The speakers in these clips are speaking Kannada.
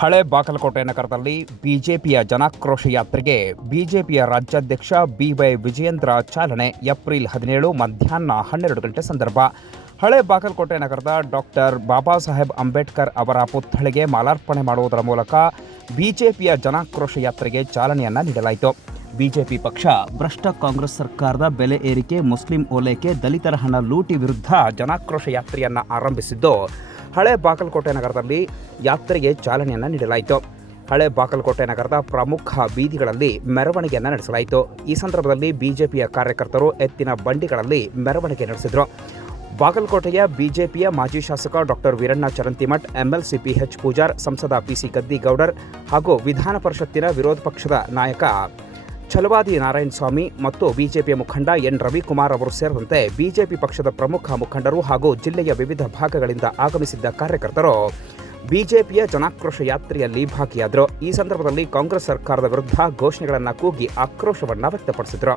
ಹಳೆ ಬಾಗಲಕೋಟೆ ನಗರದಲ್ಲಿ ಬಿಜೆಪಿಯ ಜನಾಕ್ರೋಶ ಯಾತ್ರೆಗೆ ಬಿಜೆಪಿಯ ರಾಜ್ಯಾಧ್ಯಕ್ಷ ಬಿವೈ ವಿಜಯೇಂದ್ರ ಚಾಲನೆ. ಏಪ್ರಿಲ್ 17 ಮಧ್ಯಾಹ್ನ 12 ಗಂಟೆ ಸಂದರ್ಭ. ಹಳೆ ಬಾಗಲಕೋಟೆ ನಗರದ ಡಾಕ್ಟರ್ ಬಾಬಾ ಸಾಹೇಬ್ ಅಂಬೇಡ್ಕರ್ ಅವರ ಪುತ್ಥಳಿಗೆ ಮಾಲಾರ್ಪಣೆ ಮಾಡುವುದರ ಮೂಲಕ ಬಿಜೆಪಿಯ ಜನಾಕ್ರೋಶ ಯಾತ್ರೆಗೆ ಚಾಲನೆಯನ್ನ ನೀಡಲಾಯಿತು. ಬಿಜೆಪಿ ಪಕ್ಷ ಭ್ರಷ್ಟ ಕಾಂಗ್ರೆಸ್ ಸರ್ಕಾರದ ಬೆಲೆ ಏರಿಕೆ, ಮುಸ್ಲಿಂ ಓಲೈಕೆ, ದಲಿತರ ಹಣ ಲೂಟಿ ವಿರುದ್ಧ ಜನಾಕ್ರೋಶ ಯಾತ್ರೆಯನ್ನು ಆರಂಭಿಸಿದ್ದು, ಹಳೆ ಬಾಗಲಕೋಟೆ ನಗರದಲ್ಲಿ ಯಾತ್ರೆಗೆ ಚಾಲನೆಯನ್ನು ನೀಡಲಾಯಿತು. ಹಳೆ ಬಾಗಲಕೋಟೆ ನಗರದ ಪ್ರಮುಖ ಬೀದಿಗಳಲ್ಲಿ ಮೆರವಣಿಗೆಯನ್ನು ನಡೆಸಲಾಯಿತು. ಈ ಸಂದರ್ಭದಲ್ಲಿ ಬಿಜೆಪಿಯ ಕಾರ್ಯಕರ್ತರು ಎತ್ತಿನ ಬಂಡಿಗಳಲ್ಲಿ ಮೆರವಣಿಗೆ ನಡೆಸಿದರು. ಬಾಗಲಕೋಟೆಯ ಬಿಜೆಪಿಯ ಮಾಜಿ ಶಾಸಕ doctor Veeranna Charantimath, MLC PH Pujar, ಸಂಸದ ಪಿಸಿ ಗದ್ದಿಗೌಡರ್ ಹಾಗೂ ವಿಧಾನ ಪರಿಷತ್ತಿನ ವಿರೋಧ ಪಕ್ಷದ ನಾಯಕ ಛಲವಾದಿ ನಾರಾಯಣಸ್ವಾಮಿ ಮತ್ತು ಬಿಜೆಪಿಯ ಮುಖಂಡ ಎನ್ ರವಿಕುಮಾರ್ ಅವರು ಸೇರಿದಂತೆ ಬಿಜೆಪಿ ಪಕ್ಷದ ಪ್ರಮುಖ ಮುಖಂಡರು ಹಾಗೂ ಜಿಲ್ಲೆಯ ವಿವಿಧ ಭಾಗಗಳಿಂದ ಆಗಮಿಸಿದ್ದ ಕಾರ್ಯಕರ್ತರು ಬಿಜೆಪಿಯ ಜನಾಕ್ರೋಶ ಯಾತ್ರೆಯಲ್ಲಿ ಭಾಗಿಯಾದರು. ಈ ಸಂದರ್ಭದಲ್ಲಿ ಕಾಂಗ್ರೆಸ್ ಸರ್ಕಾರದ ವಿರುದ್ಧ ಘೋಷಣೆಗಳನ್ನು ಕೂಗಿ ಆಕ್ರೋಶವನ್ನು ವ್ಯಕ್ತಪಡಿಸಿದರು.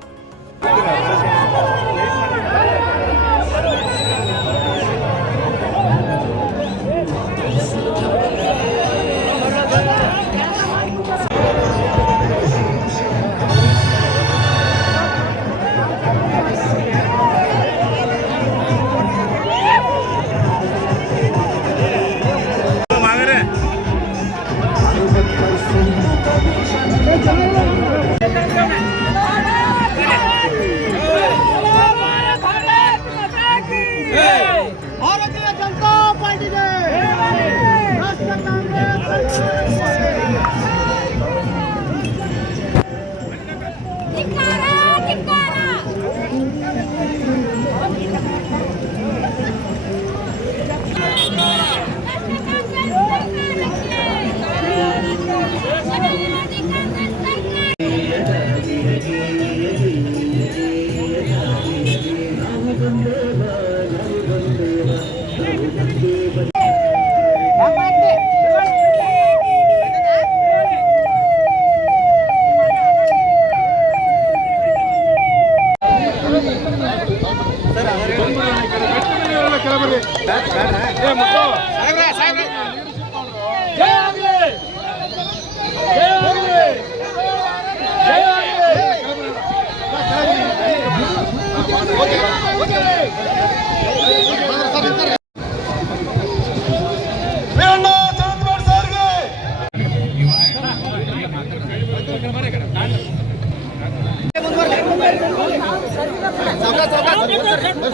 भारतीय जनता पार्टी के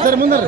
सर मुंदर